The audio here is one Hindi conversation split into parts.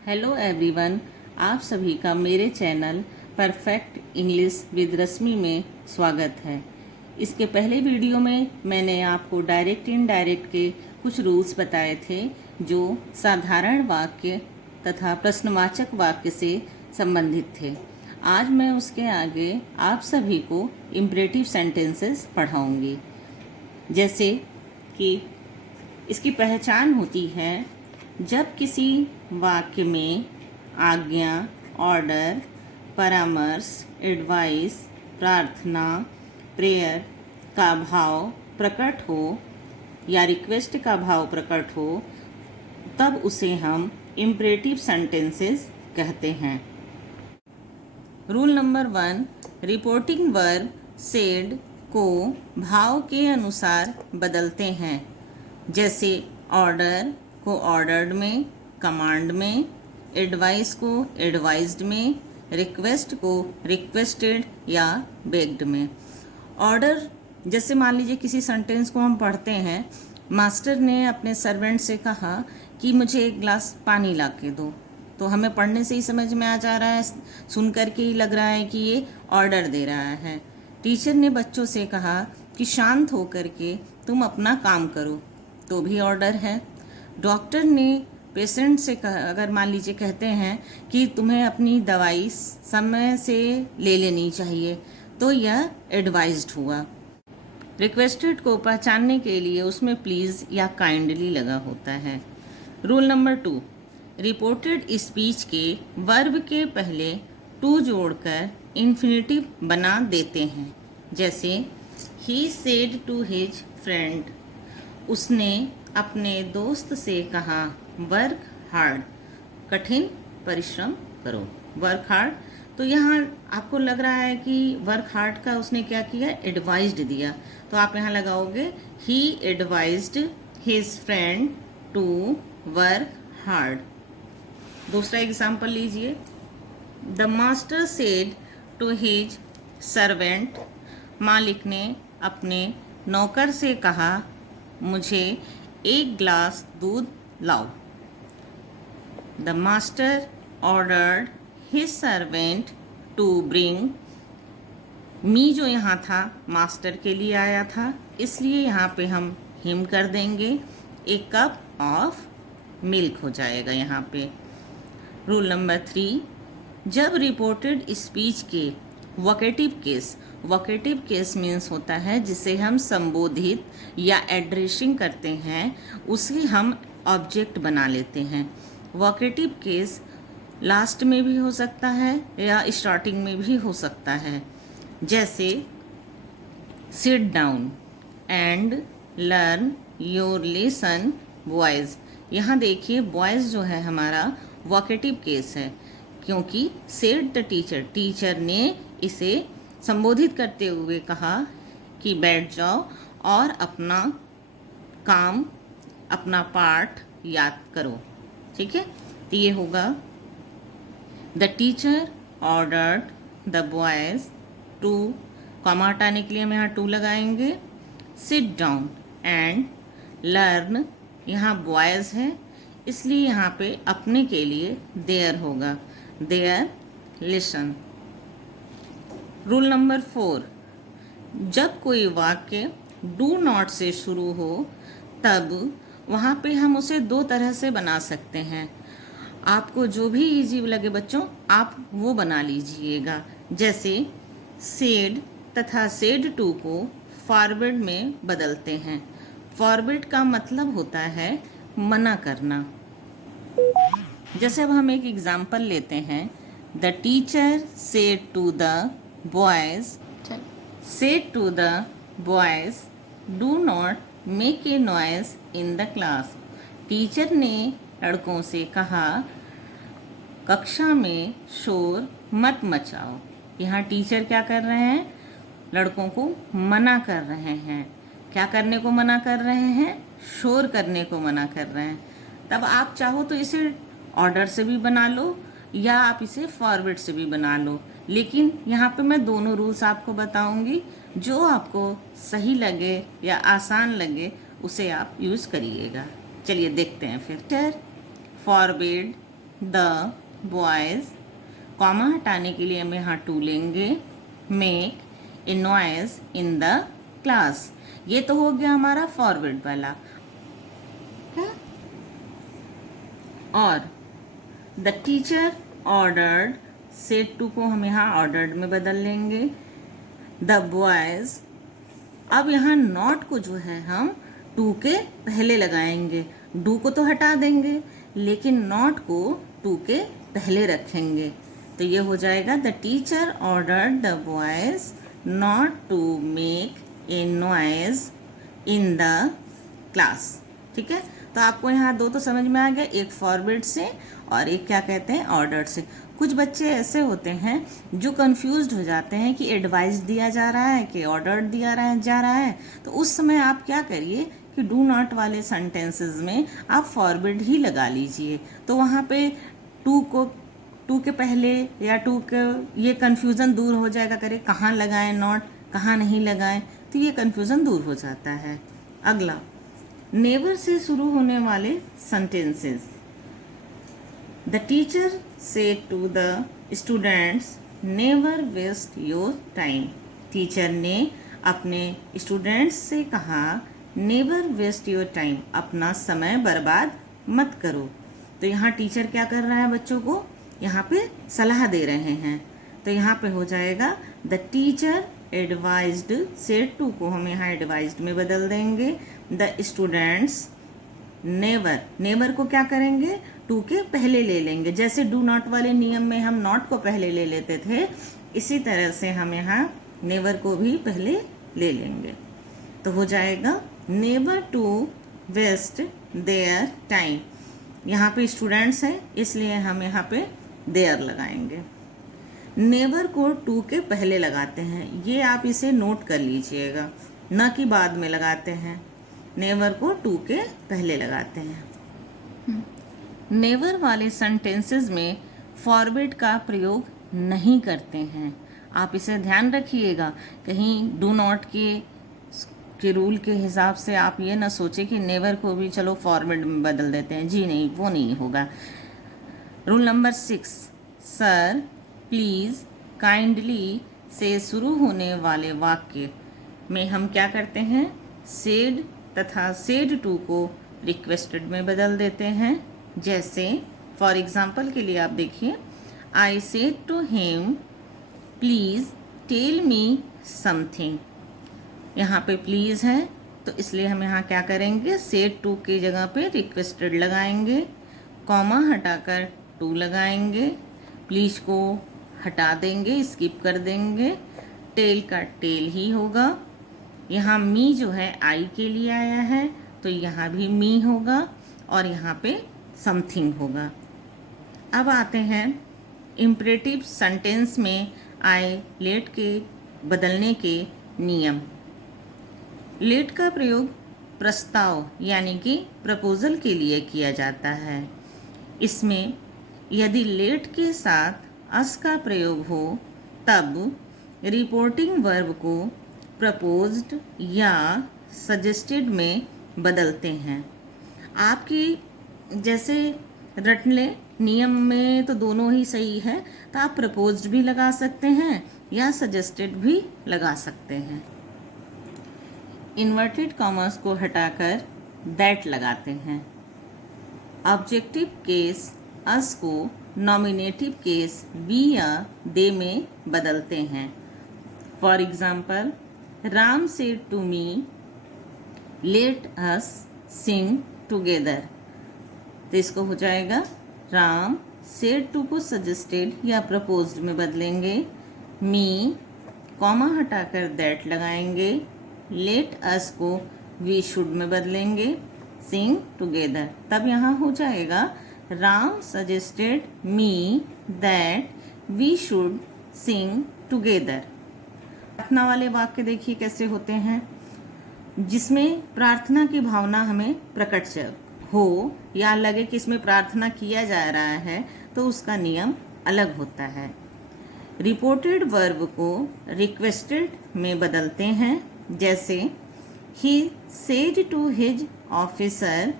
हेलो एवरीवन, आप सभी का मेरे चैनल परफेक्ट इंग्लिश विद रश्मि में स्वागत है। इसके पहले वीडियो में मैंने आपको डायरेक्ट इनडायरेक्ट के कुछ रूल्स बताए थे जो साधारण वाक्य तथा प्रश्नवाचक वाक्य से संबंधित थे। आज मैं उसके आगे आप सभी को इम्परेटिव सेंटेंसेस पढ़ाऊंगी। जैसे कि इसकी पहचान होती है जब किसी वाक्य में आज्ञा, ऑर्डर, परामर्श, एडवाइस, प्रार्थना, प्रेयर का भाव प्रकट हो या रिक्वेस्ट का भाव प्रकट हो, तब उसे हम इम्परेटिव सेंटेंसेस कहते हैं। Rule number 1, reporting verb said को भाव के अनुसार बदलते हैं। जैसे ऑर्डर को ऑर्डर्ड में, कमांड में, एडवाइस को एडवाइज्ड में, रिक्वेस्ट को रिक्वेस्टेड या बेग्ड में। ऑर्डर, जैसे मान लीजिए किसी सेंटेंस को हम पढ़ते हैं, मास्टर ने अपने सर्वेंट से कहा कि मुझे एक गिलास पानी ला के दो, तो हमें पढ़ने से ही समझ में आ जा रहा है, सुन करके ही लग रहा है कि ये ऑर्डर दे रहा है। टीचर ने बच्चों से कहा कि शांत होकर के तुम अपना काम करो, तो भी ऑर्डर है। डॉक्टर ने पेशेंट से अगर मान लीजिए कहते हैं कि तुम्हें अपनी दवाई समय से ले लेनी चाहिए, तो यह एडवाइज्ड हुआ। रिक्वेस्टेड को पहचानने के लिए उसमें प्लीज़ या काइंडली लगा होता है। रूल नंबर 2, रिपोर्टेड स्पीच के वर्ब के पहले टू जोड़कर इन्फिनेटिव बना देते हैं। जैसे ही सेड टू हिज फ्रेंड, उसने अपने दोस्त से कहा वर्क हार्ड, कठिन परिश्रम करो। वर्क हार्ड, तो यहाँ आपको लग रहा है कि वर्क हार्ड का उसने क्या किया, एडवाइज्ड दिया, तो आप यहाँ लगाओगे he advised his friend to work hard. दूसरा एग्जाम्पल लीजिए, the master said to his servant, मालिक ने अपने नौकर से कहा मुझे एक ग्लास दूध लाओ। The master ordered his servant to bring, me जो यहाँ था मास्टर के लिए आया था, इसलिए यहाँ पे हम हिम कर देंगे, एक कप ऑफ मिल्क हो जाएगा यहाँ पे। रूल नंबर 3, जब रिपोर्टेड स्पीच के वोकेटिव केस मीन्स होता है जिसे हम संबोधित या एड्रेसिंग करते हैं, उसे हम ऑब्जेक्ट बना लेते हैं। वोकेटिव केस लास्ट में भी हो सकता है या स्टार्टिंग में भी हो सकता है। जैसे seat down and learn your lesson boys, यहाँ देखिए बॉयज़ जो है हमारा वोकेटिव केस है, क्योंकि सेड द टीचर, टीचर ने इसे संबोधित करते हुए कहा कि बैठ जाओ और अपना काम, अपना पाठ याद करो। ठीक है, तो ये होगा the teacher ordered the boys to, comma हटाने के लिए हम यहाँ टू लगाएंगे, सिट डाउन एंड लर्न, यहाँ बॉयज़ है इसलिए यहाँ पे अपने के लिए देयर होगा, देयर लिसन। रूल नंबर 4, जब कोई वाक्य डू नॉट से शुरू हो तब वहाँ पे हम उसे दो तरह से बना सकते हैं। आपको जो भी इजी लगे बच्चों, आप वो बना लीजिएगा। जैसे सेड तथा सेड टू को फॉरवर्ड में बदलते हैं। फॉरवर्ड का मतलब होता है मना करना। जैसे अब हम एक एग्जाम्पल लेते हैं, the teacher said to the boys, said to the boys do not make a noise in the class, teacher ने लड़कों से कहा कक्षा में शोर मत मचाओ। यहाँ टीचर क्या कर रहे हैं, लड़कों को मना कर रहे हैं। क्या करने को मना कर रहे हैं, शोर करने को मना कर रहे हैं। तब आप चाहो तो इसे ऑर्डर से भी बना लो या आप इसे फॉरवर्ड से भी बना लो, लेकिन यहाँ पे मैं दोनों रूल्स आपको बताऊंगी, जो आपको सही लगे या आसान लगे उसे आप यूज़ करिएगा। चलिए देखते हैं फिर। फॉरवर्ड द बॉयज, कॉमा हटाने के लिए हम यहाँ टू लेंगे, make a noise in the class. ये तो हो गया हमारा फॉरवर्ड वाला। और the teacher ordered, said to को हम यहाँ ऑर्डर्ड में बदल लेंगे। द बॉयज, अब यहाँ नॉट को जो है हम टू के पहले लगाएंगे। डू को तो हटा देंगे लेकिन नॉट को टू के पहले रखेंगे। तो ये हो जाएगा the teacher ordered the boys not to make a noise in the class. ठीक है, तो आपको यहाँ दो तो समझ में आ गया, एक फॉरवर्ड से और एक क्या कहते हैं ऑर्डर्ड से। कुछ बच्चे ऐसे होते हैं जो कंफ्यूज्ड हो जाते हैं कि एडवाइस दिया जा रहा है कि ऑर्डर दिया जा रहा है। तो उस समय आप क्या करिए कि डू नॉट वाले सेंटेंसेस में आप फॉरवर्ड ही लगा लीजिए। तो वहाँ पे टू के पहले या टू के, ये कन्फ्यूज़न दूर हो जाएगा। करे कहाँ लगाएं नॉट, कहाँ नहीं लगाएं, तो ये कन्फ्यूज़न दूर हो जाता है। अगला, नेवर से शुरू होने वाले sentences. The teacher said to the students, never waste your time. Teacher ने अपने स्टूडेंट्स से कहा never waste your time, अपना समय बर्बाद मत करो। तो यहाँ टीचर क्या कर रहा है, बच्चों को यहाँ पे सलाह दे रहे हैं। तो यहाँ पे हो जाएगा the teacher advised, said to को हम यहाँ एडवाइज्ड में बदल देंगे। द स्टूडेंट्स, नेवर को क्या करेंगे, टू के पहले ले लेंगे। जैसे डू नॉट वाले नियम में हम नॉट को पहले ले लेते थे, इसी तरह से हम यहाँ नेवर को भी पहले ले लेंगे। तो हो जाएगा never to waste their time. यहाँ पे स्टूडेंट्स हैं इसलिए हम यहाँ पे देयर लगाएंगे। नेवर को टू के पहले लगाते हैं, ये आप इसे नोट कर लीजिएगा, न कि बाद में लगाते हैं। नेवर को टू के पहले लगाते हैं। नेवर वाले सेंटेंसेस में फॉरवर्ड का प्रयोग नहीं करते हैं। आप इसे ध्यान रखिएगा, कहीं डू नॉट के रूल के हिसाब से आप ये ना सोचें कि नेवर को भी चलो फॉरवर्ड में बदल देते हैं। जी नहीं, वो नहीं होगा। Rule number 6, sir please kindly से शुरू होने वाले वाक्य में हम क्या करते हैं, सेड तथा सेड टू को रिक्वेस्टेड में बदल देते हैं। जैसे फॉर एग्जाम्पल के लिए आप देखिए, I said to him please tell me something. यहाँ पे प्लीज़ है तो इसलिए हम यहाँ क्या करेंगे, सेड टू की जगह पे रिक्वेस्टेड लगाएंगे, कॉमा हटाकर टू लगाएंगे, प्लीज़ को हटा देंगे, स्किप कर देंगे, टेल का टेल ही होगा। यहाँ मी जो है आई के लिए आया है तो यहाँ भी मी होगा और यहाँ पे समथिंग होगा। अब आते हैं इम्परेटिव सेंटेंस में आई लेट के बदलने के नियम। लेट का प्रयोग प्रस्ताव यानी कि प्रपोजल के लिए किया जाता है। इसमें यदि लेट के साथ अस का प्रयोग हो तब रिपोर्टिंग वर्ब को प्रपोज्ड या सजेस्टेड में बदलते हैं। आपकी जैसे रट ले नियम में तो दोनों ही सही है, तो आप प्रपोज्ड भी लगा सकते हैं या सजेस्टेड भी लगा सकते हैं। इन्वर्टेड कॉमर्स को हटाकर दैट लगाते हैं। ऑब्जेक्टिव केस अस को नॉमिनेटिव केस बी या दे में बदलते हैं। For example, Ram said to me let us sing together. तो इसको हो जाएगा राम सेड टू को सजेस्टेड या प्रपोज्ड में बदलेंगे, मी कॉमा हटाकर दैट लगाएंगे, लेट अस को वी शुड में बदलेंगे, सिंग टुगेदर। तब यहाँ हो जाएगा Ram suggested me that we should sing together. प्रार्थना वाले वाक्य देखिए कैसे होते हैं, जिसमें प्रार्थना की भावना हमें प्रकट हो या लगे कि इसमें प्रार्थना किया जा रहा है तो उसका नियम अलग होता है। रिपोर्टेड वर्ब को रिक्वेस्टेड में बदलते हैं। जैसे ही said to his officer,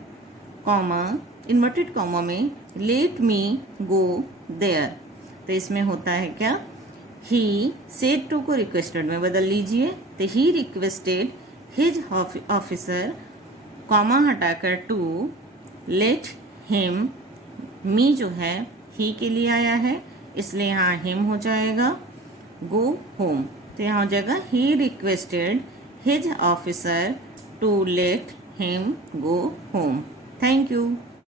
comma inverted comma में लेट मी गो देयर। तो इसमें होता है क्या, ही सेड टू को रिक्वेस्टेड में बदल लीजिए। तो he requested his officer, comma हटाकर टू, लेट हिम, मी जो है ही के लिए आया है इसलिए यहाँ हिम हो जाएगा, गो होम। तो यहाँ हो जाएगा he requested his officer to let him go home. Thank you.